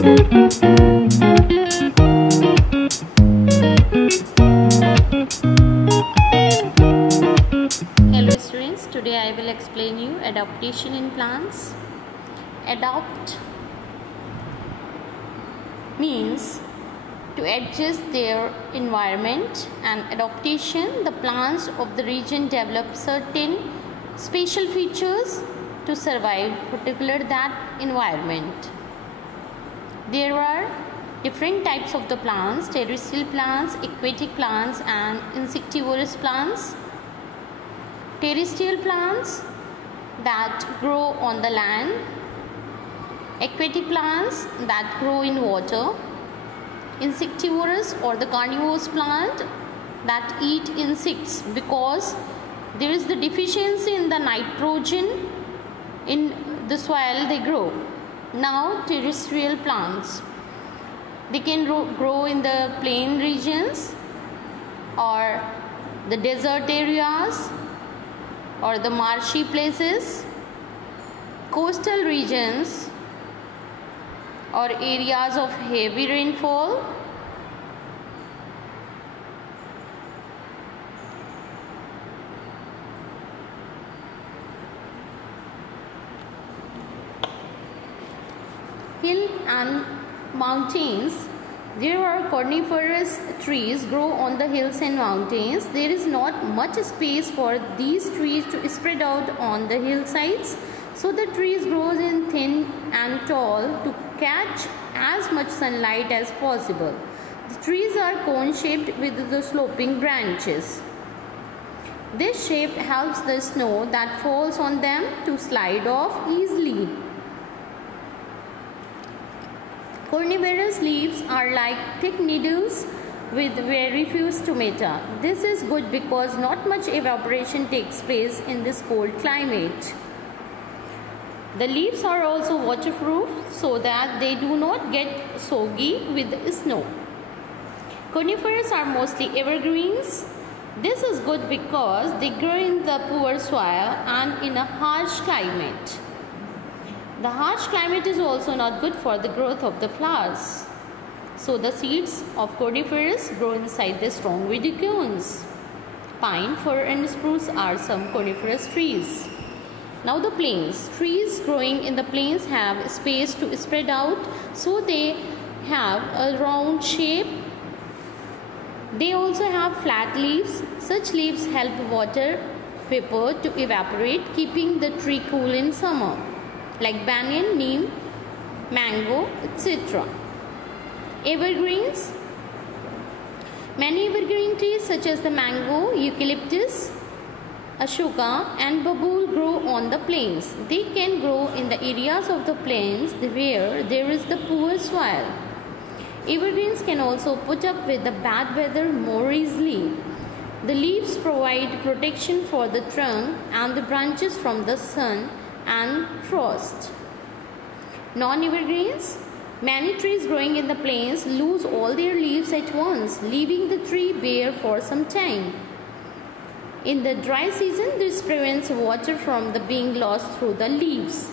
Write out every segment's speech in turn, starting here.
Hello students, today I will explain you adaptation in plants. Adapt means to adjust their environment, and adaptation, the plants of the region develop certain special features to survive particular that environment. There are different types of the plants: terrestrial plants, aquatic plants and insectivorous plants. Terrestrial plants that grow on the land, aquatic plants that grow in water, insectivorous or the carnivorous plant that eat insects because there is the deficiency in the nitrogen in the soil they grow. Now terrestrial plants, they can grow in the plain regions or the desert areas or the marshy places, coastal regions or areas of heavy rainfall, hill and mountains. There are coniferous trees grow on the hills and mountains. There is not much space for these trees to spread out on the hillsides, so the trees grow in thin and tall to catch as much sunlight as possible. The trees are cone-shaped with the sloping branches. This shape helps the snow that falls on them to slide off easily. Coniferous leaves are like thick needles with very few stomata. This is good because not much evaporation takes place in this cold climate. The leaves are also waterproof so that they do not get soggy with the snow. Conifers are mostly evergreens. This is good because they grow in the poor soil and in a harsh climate. The harsh climate is also not good for the growth of the flowers. So the seeds of conifers grow inside the strong woody cones. Pine, fir and spruce are some coniferous trees. Now the plains. Trees growing in the plains have space to spread out, so they have a round shape. They also have flat leaves. Such leaves help water vapor to evaporate, keeping the tree cool in summer, like banyan, neem, mango, etc. Evergreens. Many evergreen trees such as the mango, eucalyptus, ashoka and babul grow on the plains. They can grow in the areas of the plains where there is the poor soil. Evergreens can also put up with the bad weather more easily. The leaves provide protection for the trunk and the branches from the sun and frost. Non-evergreens. Many trees growing in the plains lose all their leaves at once, leaving the tree bare for some time. In the dry season, this prevents water from being lost through the leaves.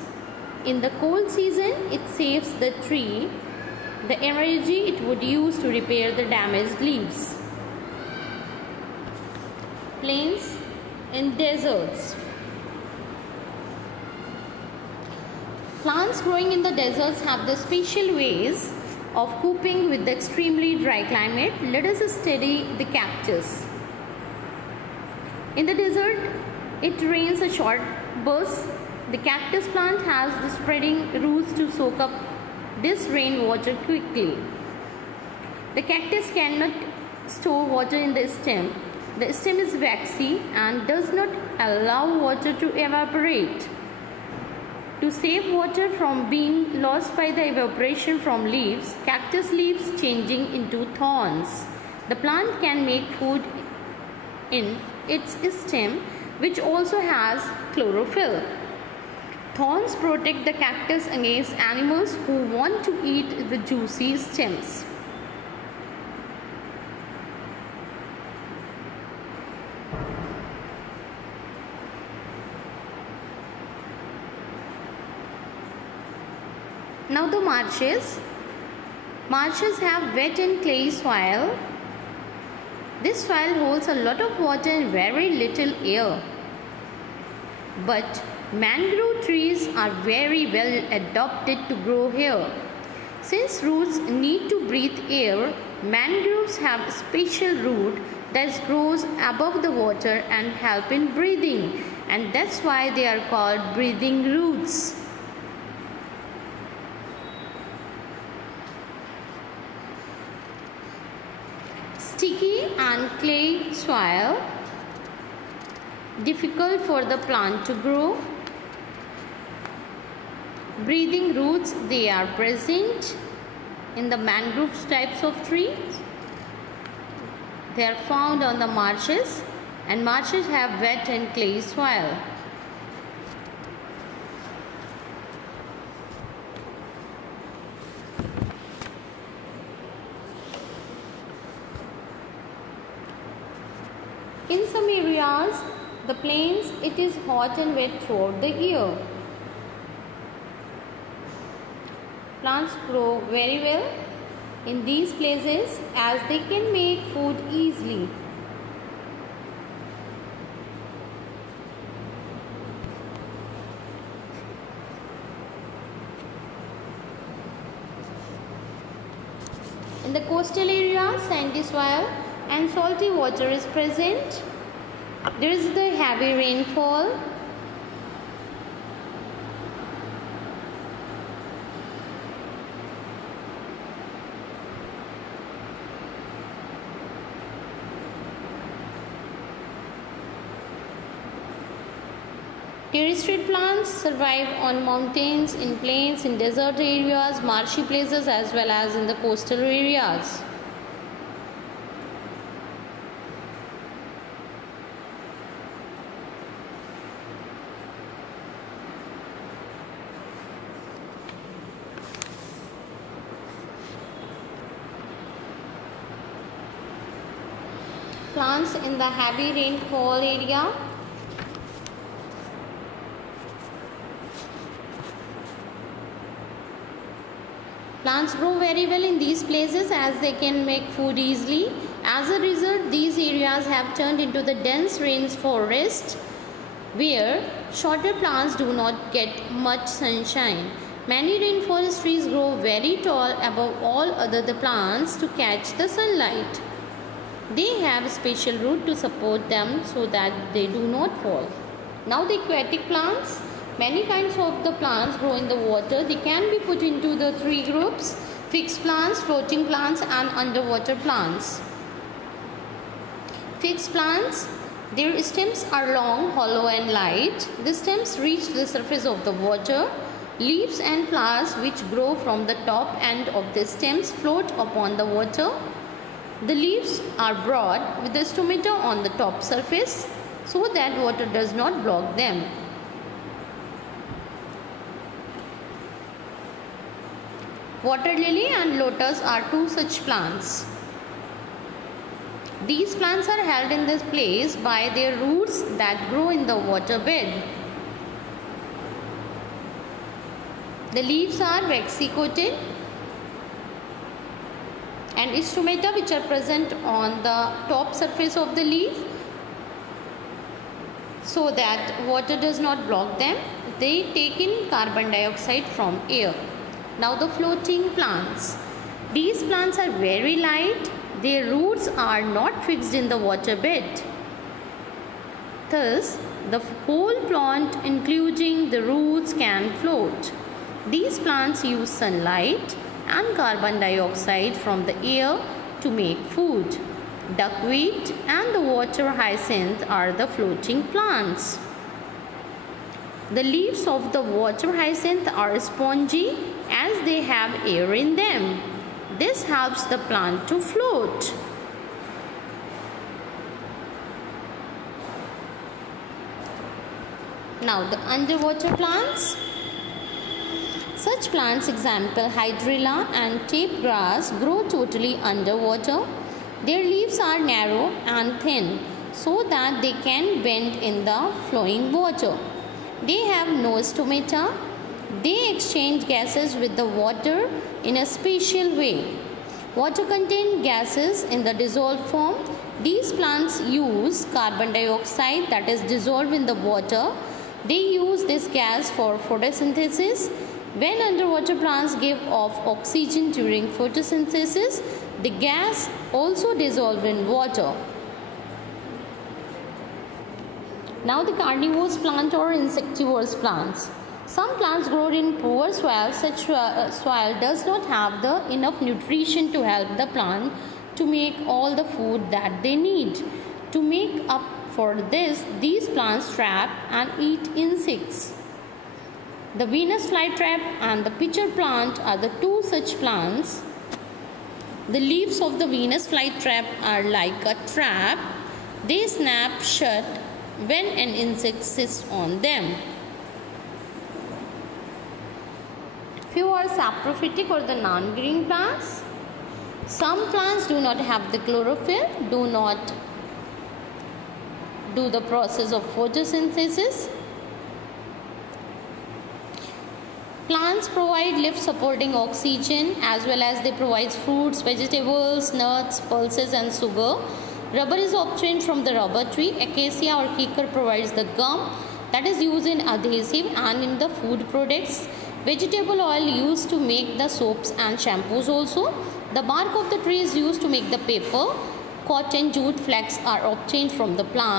In the cold season, it saves the tree the energy it would use to repair the damaged leaves. Plains and deserts. Plants growing in the deserts have the special ways of coping with the extremely dry climate. Let us study the cactus. In the desert, it rains a short burst. The cactus plant has the spreading roots to soak up this rainwater quickly. The cactus cannot store water in the stem. The stem is waxy and does not allow water to evaporate. To save water from being lost by the evaporation from leaves, cactus leaves changing into thorns. The plant can make food in its stem, which also has chlorophyll. Thorns protect the cactus against animals who want to eat the juicy stems. Now the marshes. Marshes have wet and clay soil. This soil holds a lot of water and very little air. But mangrove trees are very well adapted to grow here. Since roots need to breathe air, mangroves have a special root that grows above the water and help in breathing, and that's why they are called breathing roots. Sticky and clay soil, difficult for the plant to grow. Breathing roots, they are present in the mangrove types of trees. They are found on the marshes, and marshes have wet and clay soil. In some areas, the plains, it is hot and wet throughout the year. Plants grow very well in these places as they can make food easily. In the coastal areas, sandy soil and salty water is present. There is the heavy rainfall. Terrestrial plants survive on mountains, in plains, in desert areas, marshy places as well as in the coastal areas. Plants in the heavy rainfall area. Plants grow very well in these places as they can make food easily. As a result, these areas have turned into the dense rainforest where shorter plants do not get much sunshine. Many rainforest trees grow very tall above all other plants to catch the sunlight. They have a special root to support them so that they do not fall. Now the aquatic plants. Many kinds of the plants grow in the water. They can be put into the three groups: fixed plants, floating plants and underwater plants. Fixed plants, their stems are long, hollow and light. The stems reach the surface of the water. Leaves and flowers which grow from the top end of the stems float upon the water. The leaves are broad with the stomata on the top surface so that water does not block them. Water lily and lotus are two such plants. These plants are held in this place by their roots that grow in the water bed. The leaves are waxy coated and stomata which are present on the top surface of the leaf so that water does not block them. They take in carbon dioxide from air. Now the floating plants. These plants are very light. Their roots are not fixed in the water bed. Thus, the whole plant including the roots can float. These plants use sunlight and carbon dioxide from the air to make food. Duckweed and the water hyacinth are the floating plants. The leaves of the water hyacinth are spongy as they have air in them. This helps the plant to float. Now the underwater plants. Such plants, example hydrilla and tape grass, grow totally underwater. Their leaves are narrow and thin so that they can bend in the flowing water. They have no stomata. They exchange gases with the water in a special way. Water contains gases in the dissolved form. These plants use carbon dioxide that is dissolved in the water. They use this gas for photosynthesis. When underwater plants give off oxygen during photosynthesis, the gas also dissolves in water. Now the carnivorous plant or insectivorous plants. Some plants grow in poor soil. Such soil does not have enough nutrition to help the plant to make all the food that they need. To make up for this, these plants trap and eat insects. The Venus flytrap and the pitcher plant are the two such plants. The leaves of the Venus flytrap are like a trap. They snap shut when an insect sits on them. Few are saprophytic or the non-green plants. Some plants do not have the chlorophyll, do not do the process of photosynthesis. Plants provide life supporting oxygen as well as they provide fruits, vegetables, nuts, pulses and sugar. Rubber is obtained from the rubber tree. Acacia or kikar provides the gum that is used in adhesive and in the food products. Vegetable oil used to make the soaps and shampoos also. The bark of the tree is used to make the paper. Cotton, jute, flax are obtained from the plant.